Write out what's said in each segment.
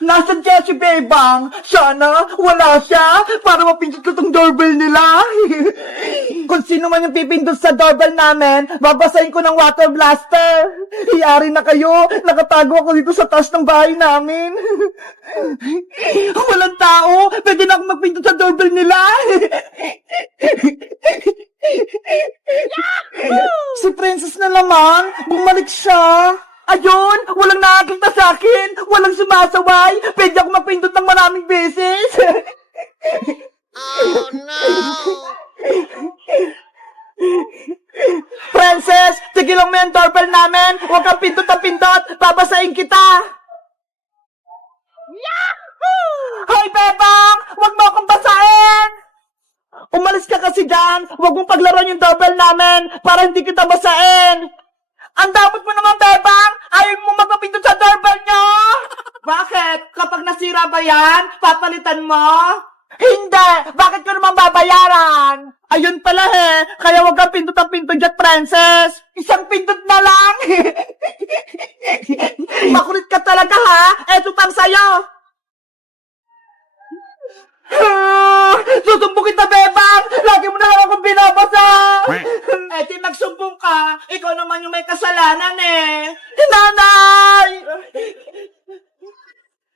Nasaan siya si Bebang? Sana wala siya para mapindot ko tong doorbell nila. Kung sino man yung pipindot sa doorbell namin, babasahin ko ng water blaster. Iyari na kayo, nakatago ako dito sa taas ng bahay namin. Walang tao, pwede na akong magpindot sa doorbell nila. Si Princess na naman, bumalik siya. Ayun, walang nakakita sa akin, walang sumasaway, pwede ako mapindot ng maraming beses. Oh no! Princess, tigilan mo yung doorbell namin, huwag kang pindot na pindot, babasahin kita. Yahoo! Hoy, Bebang, huwag mo akong basahin. Umalis ka kasi dyan, huwag mong paglaruan yung doorbell namin para hindi kita basahin. Ang damot mo naman, Bebang! Ayaw mo magpapindot sa doorbell nyo! Bakit? Kapag nasira ba yan, papalitan mo? Hindi! Bakit ko naman babayaran? Ayun pala kaya wag kang pindot ang pindot dyan, Princess! Isang pindot na lang! Makulit ka talaga, ha? Eto pang sayo! Susumbong kita, Bebang! Lagi mo na lang akong binabasa! Di magsumbong ka. Ikaw naman yung may kasalanan Nanay!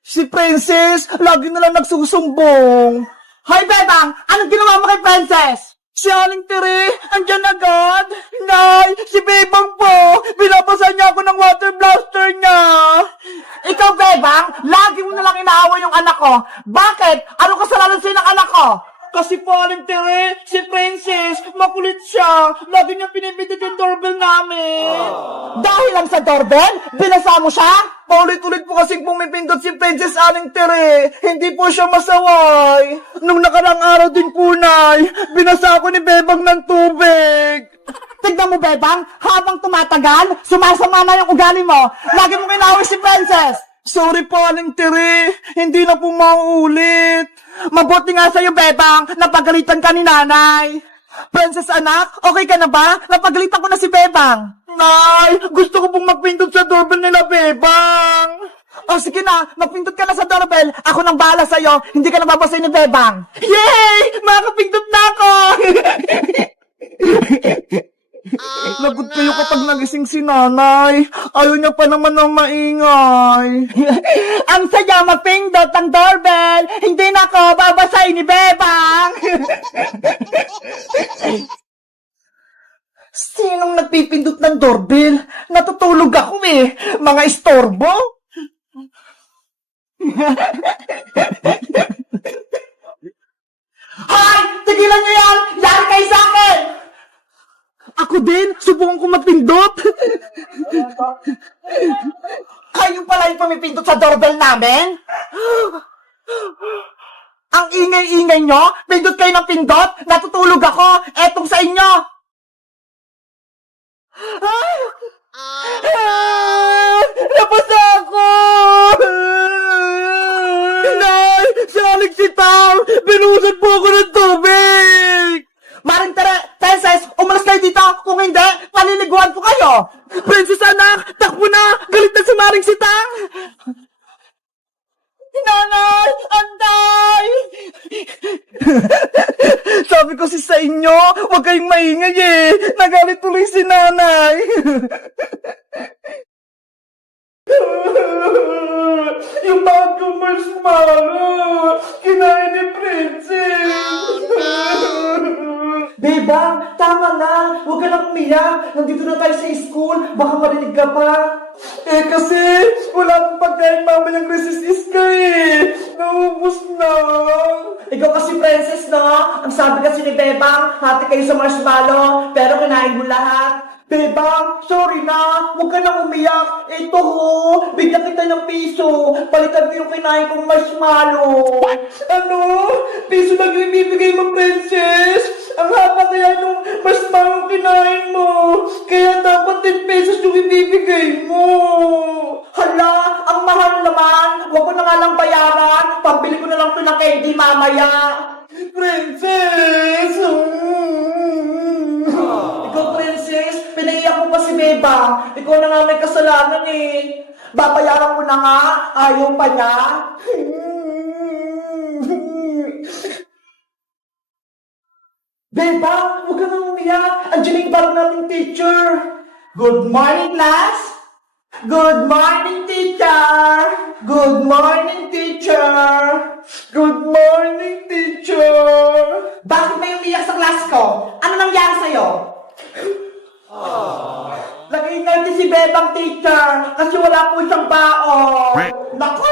Si Princess, lagi na lang nagsusumbong. Hoy, Bebang! Anong ginawa mo kay Princess? Si Aling Tere, andyan agad. Nay, si Bebang po. Binabasa niya ako ng water blaster niya. Ikaw, Bebang, lagi mo na lang inaawa yung anak ko. Bakit? Ano kasalanan sa'yo ng anak ko? Kasi po, Aling Tere, si Princess, makulit siya. Lagi niya pinipindot yung doorbell namin. Dahil lang sa doorbell? Binasa mo siya? Paulit-ulit po kasing pumipindot si Princess, Aling Tere. Hindi po siya masaway. Nung nakarang araw din po, Nay, binasa ako ni Bebang ng tubig. Tignan mo, Bebang, habang tumatagal, sumasama na yung ugali mo. Lagi mo kinawin si Princess. Sorry po, Aling Tere. Hindi na po mauulit. Mabuti nga sa'yo, Bebang. Napagalitan ka ni Nanay. Princess anak, okay ka na ba? Napagalitan ko na si Bebang. Nay, gusto ko pong magpindot sa doorbell nila, Bebang. O sige na, magpindot ka na sa doorbell. Ako nang bahala sa'yo. Hindi ka nababasahin ni Bebang. Yay! Makakapindot na ako! Lagot kayo kapag nagising si Nanay. Ayaw niya pa naman ng maingay. Ang saya mapindot ang doorbell. Hindi na ako babasahin ni Bebang. Sinong nagpipindot ng doorbell? Natutulog ako Mga istorbo. Hoy! Tigilan niyo yan! Yari kayo sa akin! Ako din! Subukan ko magpindot! Kayo pala yung pumipindot sa doorbell namin? Ang ingay-ingay nyo? Pindot kayo ng pindot? Natutulog ako! Etong sa inyo! Napasa ako! Nay! Si Alex si Tam! Binusan po ako ng tubig! Maring Princess, umalas kayo dito! Kung hindi, paliliguan ko kayo! Princess anak, takbo na! Galit na si Maring Sitang! Nanay! Antay! Sabi ko sa inyo, huwag kayong maingay Nagalit tuloy si Nanay! Yung bagong marshmallow! Kinain ni Princess! Bebang, tama na! Huwag ka lang umiyak! Nandito na tayo sa school! Baka marinig ka pa! Kasi wala akong pagkain mamayang recess ka Naubos na! Ikaw kasi Princess, no? Ang sabi kasi ni Bebang, hati kayo sa marshmallow, pero kinain mo lahat. Bebang, sorry na! Huwag ka nang umiyak! Ito bigyan kita ng piso! Palitan mo yung kinain kong marshmallow! What? Ano? Piso lang yung ibibigay mo, Princess? Ang haba kaya nung marshmallow kinain mo! Kaya dapat 10 pesos yung ibibigay mo! Hala! Ang mahal naman! Huwag ko na nga lang bayaran! Pambili ko na lang ito ng candy mamaya! Princess! Ikaw, Princess, pinaiyak mo pa si Bebang. Ikaw na nga may kasalanan Babayaran ko na nga. Ayaw pa niya. Beba, huwag ka nang umiyak. Andiyan yung bago nating teacher. Good morning, class. Good morning, teacher. Good morning, teacher. Good morning, teacher. Bakit may umiyak sa class ko? Ano nangyari sa'yo? Nag-iingay si Bebang teacher kasi wala po siyang baon. Nako.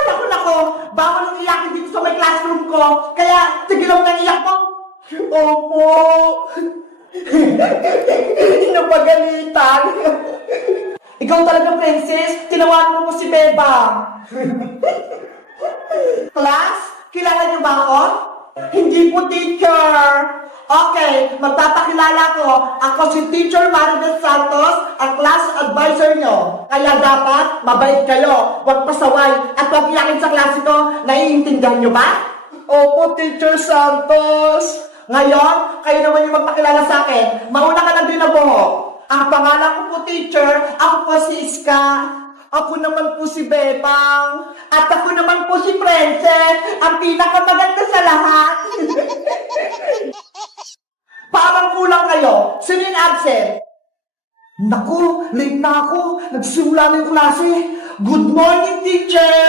Bawal ang iyakin dito sa may classroom ko. Kaya, sige lang nang iyak mo. Opo. Napagalitan. Ikaw talaga, princess. Tinawagan mo po si Bebang. Class, kilala niyo ba ako? Hindi po, teacher. Okay, magpapakilala ko. Ako si Teacher Maribel Santos, ang class advisor nyo. Kaya dapat, mabait kayo, huwag pasaway, at huwag iyakin sa klase ko. Naiintindihan nyo ba? Opo, Teacher Santos. Ngayon, kayo naman yung magpakilala sa akin. Mauna ka lang din na buhok. Ang pangalan ko po, teacher, ako po si Iska. Ako naman po si Bebang. At ako naman po si Princess, ang pinakamaganda sa lahat. Parang kulang kayo. Sino yung absent? Naku, late na ako. Nagsimula na yung klase. Good morning, teacher.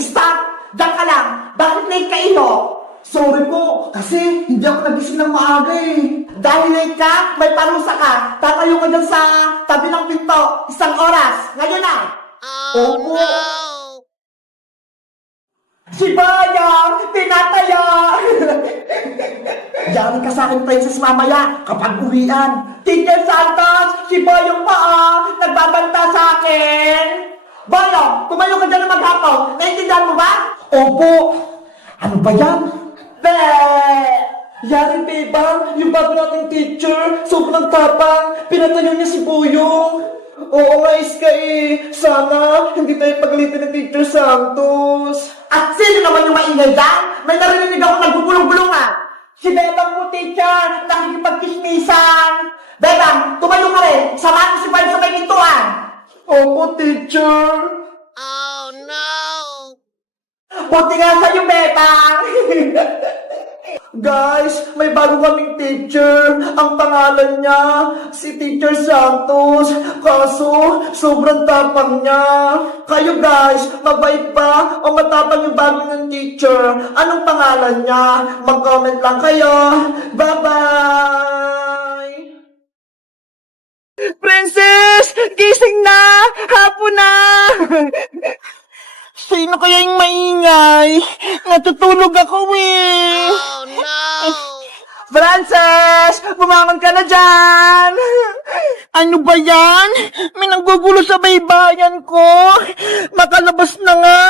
Stop! Diyan ka lang. Bakit late ka, Ino? Sorry po, kasi hindi ako nagising ng maaga eh. Dahil late ka, may parusa ka. Tatayo ka dyan sa tabi ng pinto. 1 oras. Ngayon na. Oh, no! Si Bayang, tinataya! Yari ka sa akin, princess, mamaya, kapag uwian. Teacher Santos, si Bayang pa nagbabanta sa akin. Bayang, tumayo ka dyan na maghapon. Naintindihan mo ba? Opo. Ano ba yan? Yari, Bebang, yung bago nating teacher, sobrang tapang, pinatayo niya si Boyong. Oo nga, Iska eh. Sana hindi tayo paglitin ng Teacher Santos. At sino naman yung maingay dyan? May narinig ako nagbubulong-bulong Si Bebang po, teacher, nakikipagkismisan. Bebang, tumayo ka rin. Samahan ko si Barb sa may pintuan. Opo, teacher. Oh, no! Buti nga sa'yo, Bebang. Guys, may bago kaming teacher. Ang pangalan niya, si Teacher Santos. Kaso, sobrang tapang niya. Kayo guys, mabait ba o matapang yung bago ng teacher? Anong pangalan niya? Mag-comment lang kayo. Bye-bye! Princess! Gising na! Hapon na! Sino kaya yung maingay? Natutulog ako eh. Oh no! Frances! Bumangon ka na dyan! Ano ba yan? May nanggugulo sa baybayan ko. Makalabas na nga.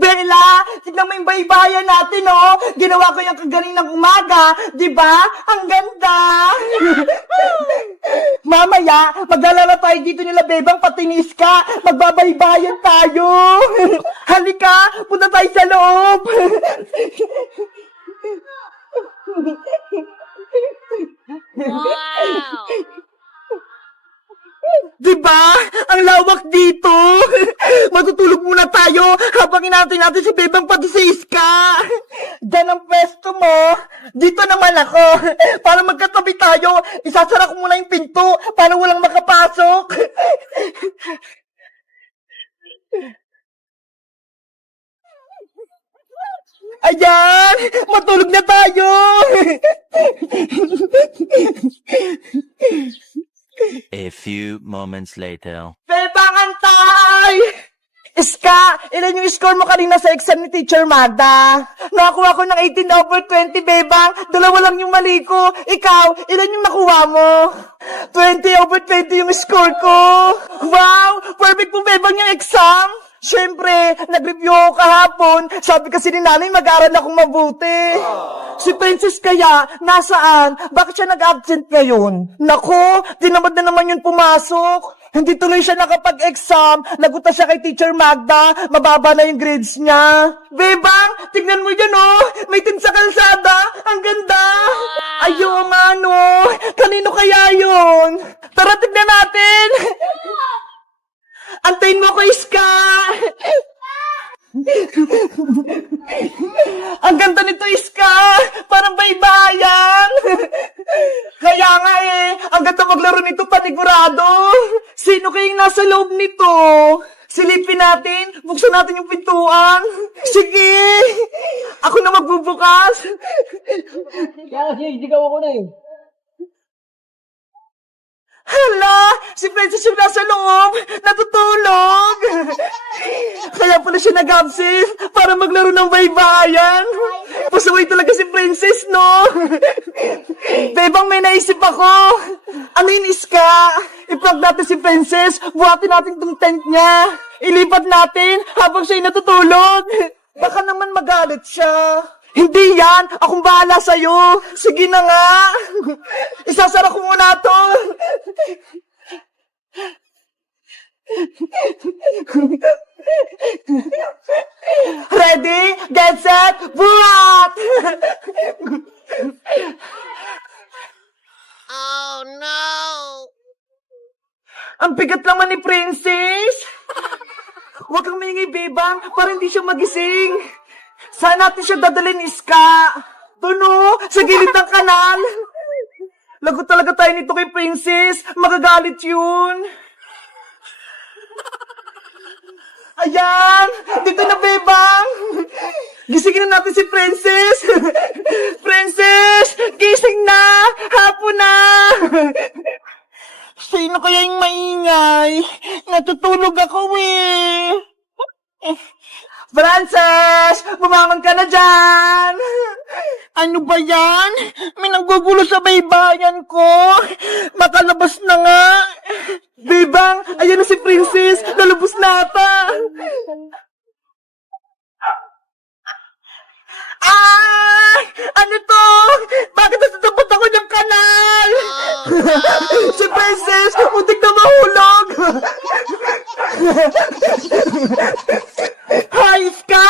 Bella, tignan mo yung baybayan natin, oh. Ginawa ko yung kaganinang umaga. Diba? Ang ganda. Mamaya, maglalaro tayo dito nila, Bebang, patinis ka. Magbabaybayan tayo. Halika, punta tayo sa loob. Wow! Diba? Ang lawak dito. Matutulog muna tayo habang inaantay natin si Bebang pati si Iska. Diyan ang pwesto mo. Dito naman ako. Para magkatabi tayo, isasara ko muna yung pinto para walang makapasok. Ayan! Matulog na tayo! A few moments later. Bebang, antay! Iska, ilan yung score mo kanina sa exam ni Teacher Magda? Nakakuha ko ng 18/20, Bebang. 2 lang yung mali ko. Ikaw, ilan yung nakuha mo? 20/20 yung score ko. Wow! Perfect po, Bebang, yung exam. Siyempre, nag-review ako kahapon. Sabi kasi ni nanay, mag-aaral akong mabuti. Si Princess kaya, nasaan? Bakit siya nag-absent ngayon? Nako, tinamad na naman yun pumasok. Hindi tuloy siya nakapag-exam. Lagutan siya kay Teacher Magda. Mababa na yung grades niya. Bebang, tignan mo yan oh. May tin sa kalsada. Ang ganda. Ayaw nga no. Kanino kaya yun? Tara, tignan natin. Antayin mo ko, Iska. Ang ganda nito, Iska. Parang baybayan. Kaya nga ang ganda maglaro nito panigurado. Sino kayang nasa loob nito? Silipin natin, buksan natin yung pintuan. Sige, ako na magbubukas. Kaya kasi sigaw ako na eh. Hala, si Princess yung nasa loob, natutulog. Kaya pala siya nag-absent para maglaro ng baybayan. Pasaway talaga si Princess, no? Bebang, may naisip ako. Ano yun, Iska? I-prank natin si Princess, buhatin natin tong tent niya. Ilipat natin habang siya'y natutulog. Baka naman magalit siya. Hindi yan! Akong bahala sa'yo! Sige na nga! Isasara ko muna to! Ready? Get set! Buhat! Oh no! Ang bigat naman ni Princess! Huwag kang maingay, Bebang, para hindi siya magising. Saan natin siya dadalhin, Iska? Doon o, sa gilid ng kanal. Lagot talaga tayo nito kay Princess. Magagalit yun. Ayan! Dito na, Bebang! Gisingin na natin si Princess! Princess! Gising na! Hapon na! Sino kaya yung maingay? Natutulog ako eh! Frances! Bumangon ka na dyan! Ano ba yan? May nanggugulo sa baybayan ko! Makalabas na nga! Bebang, ayan na si Princess! Lalabas na ata! Ah! Ano to? Bakit natatapat ako ng kanal? Si Princess! Muntik na mahulog! Hayes ka!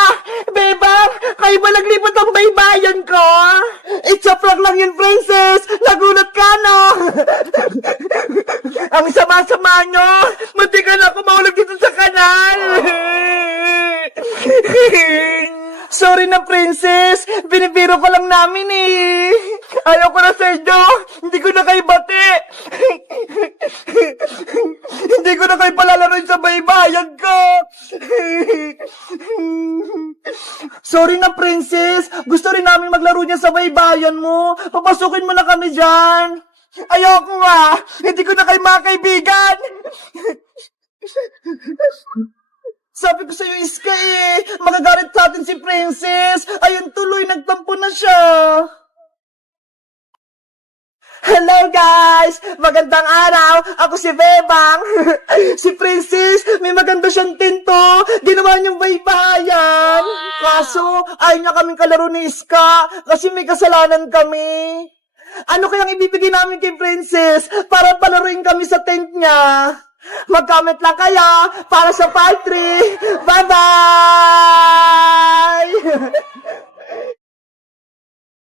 Bebang! Kayo ba naglipat ang baybayan ko? It's a prank lang yun, Princess! Nagulat ka, no? Ang sama-sama nyo! Muntik ka na ako mahulog dito sa kanal! Sorry na, Princess! Binibiro ko lang namin eh! Ayaw ko na sa inyo! Hindi ko na kayo bati! Hindi ko na kayo palalaroin sa baybayan ko! Sorry na, Princess! Gusto rin namin maglaro niya sa baybayan mo! Papasukin mo na kami dyan! Ayoko nga! Hindi ko na kayo mga kaibigan! Sabi ko sa'yo, Iska eh! Magagalit sa atin si Princess! Ayun tuloy, nagtampo na siya! Hello guys! Magandang araw! Ako si Bebang! Si Princess, may maganda siyang tinto! Ginawa niyang baybayan! Kaso, ayaw niya kaming kalaro ni Iska kasi may kasalanan kami! Ano kayang ibibigay namin kay Princess para palaruin kami sa tent niya? Mag-comment lang kaya para sa part 3! Bye-bye!